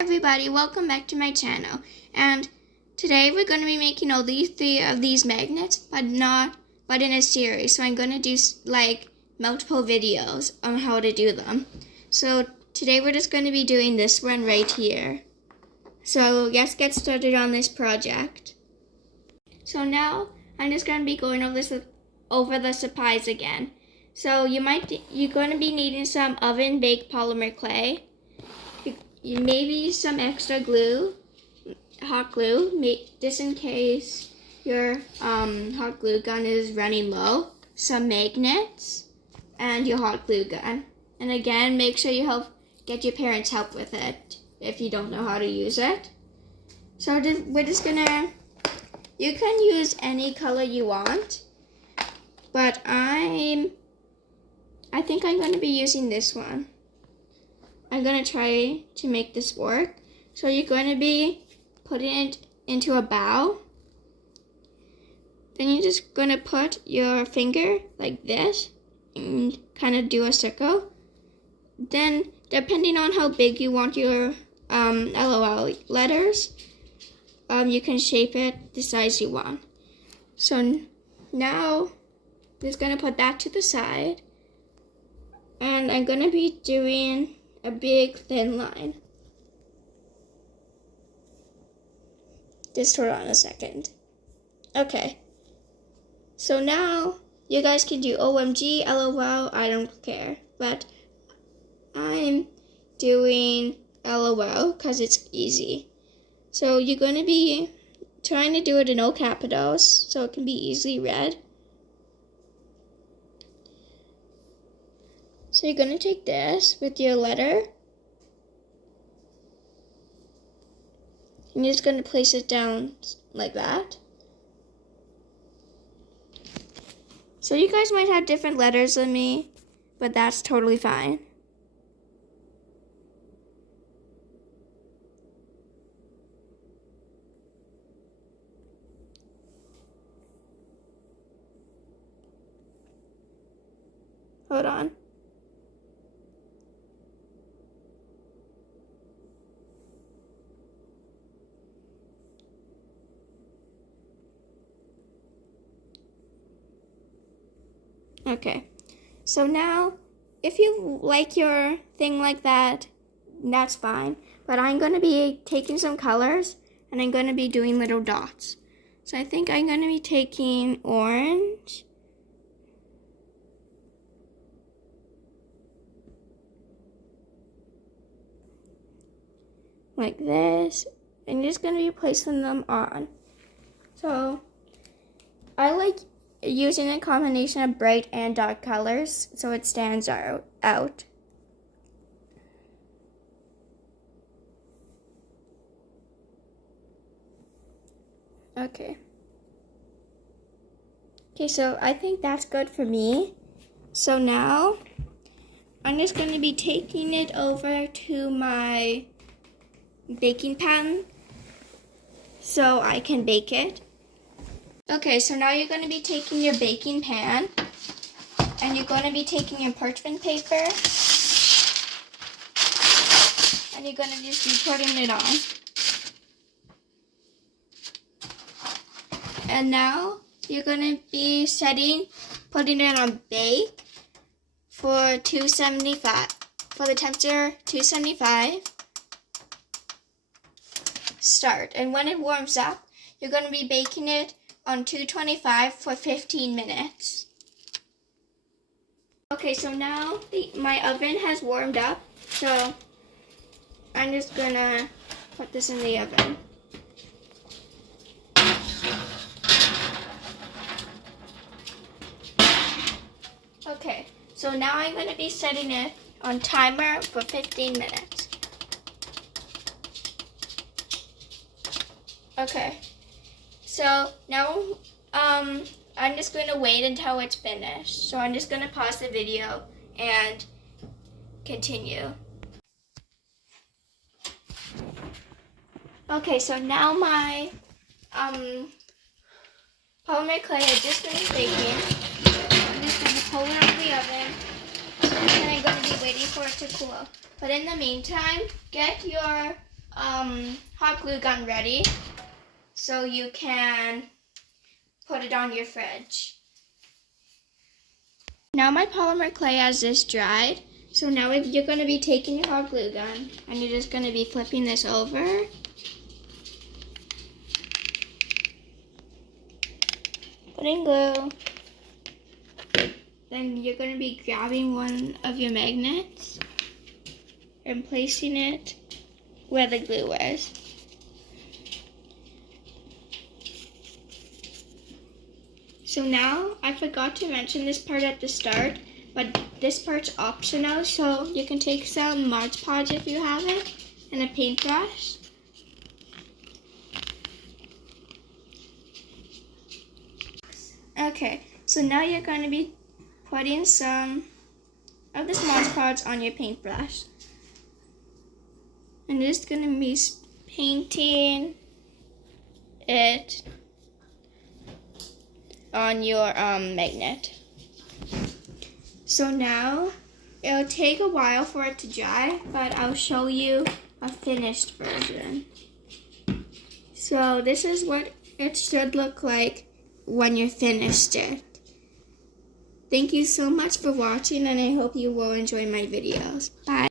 Everybody, welcome back to my channel, and today we're going to be making all three of these magnets, but in a series. So I'm going to do like multiple videos on how to do them. So today we're just going to be doing this one right here. So let's get started on this project. So now I'm just going to be going over the supplies again. So you're going to be needing some oven baked polymer clay. Maybe some extra glue, hot glue, just in case your hot glue gun is running low, some magnets, and your hot glue gun. And again, make sure you get your parents' help with it if you don't know how to use it. So we're just gonna, you can use any color you want, but I think I'm gonna be using this one. I'm going to try to make this work. So you're going to be putting it into a bowl. Then you're just going to put your finger like this and kind of do a circle. Then depending on how big you want your LOL letters, you can shape it the size you want. So now I'm just going to put that to the side. And I'm going to be doing a big thin line. Just hold on a second. Okay. So now you guys can do OMG, LOL, I don't care. But I'm doing LOL because it's easy. So you're going to be trying to do it in all capitals so it can be easily read. So you're going to take this with your letter, and you're just going to place it down like that. So you guys might have different letters than me, but that's totally fine. Hold on. Okay, so now if you like your thing like that, that's fine. But I'm going to be taking some colors and I'm going to be doing little dots. So I think I'm going to be taking orange, like this, and just going to be placing them on. So I like using a combination of bright and dark colors so it stands out. Okay, so I think that's good for me. So now I'm just going to be taking it over to my baking pan so I can bake it. Okay, so now you're going to be taking your baking pan and you're going to be taking your parchment paper and you're going to just be putting it on. And now you're going to be putting it on bake for 275, for the temperature 275. Start. And when it warms up, you're going to be baking it on 225 for 15 minutes. Okay, so now my oven has warmed up, so I'm just gonna put this in the oven. Okay, so now I'm gonna be setting it on timer for 15 minutes. Okay. So now I'm just going to wait until it's finished. So I'm just going to pause the video and continue. Okay, so now my polymer clay is just finished baking. I'm just going to pull it out of the oven and I'm going to be waiting for it to cool. But in the meantime, get your hot glue gun ready so you can put it on your fridge. Now my polymer clay has this dried, so now you're going to be taking your hot glue gun and you're just going to be flipping this over. Putting glue. Then you're going to be grabbing one of your magnets and placing it where the glue is. So now, I forgot to mention this part at the start, but this part's optional, so you can take some Mod Podge if you have it, and a paintbrush. Okay, so now you're going to be putting some of this Mod Podge on your paintbrush. And just going to be painting it on your magnet. So now it'll take a while for it to dry, but I'll show you a finished version. So this is what it should look like when you're finished it. Thank you so much for watching, and I hope you will enjoy my videos. Bye.